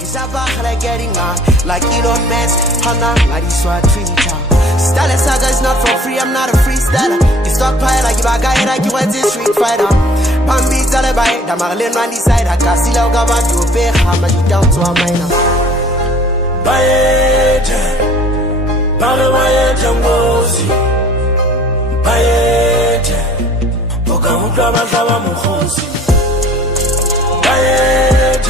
Isabah getting on like Elon Musk, Hana, Mariswa Twitter. Style saga is not for free, I'm not a freestyler. You stockpile like you a guy like you went to Street Fighter. Bambi Zalabai, the Marlene Randy side, I can see how Gavan to pay hammer you down to a minor. Bayete, Balabayete Ngozi, Bayete, Boka Mukaba Muhosi, Bayete.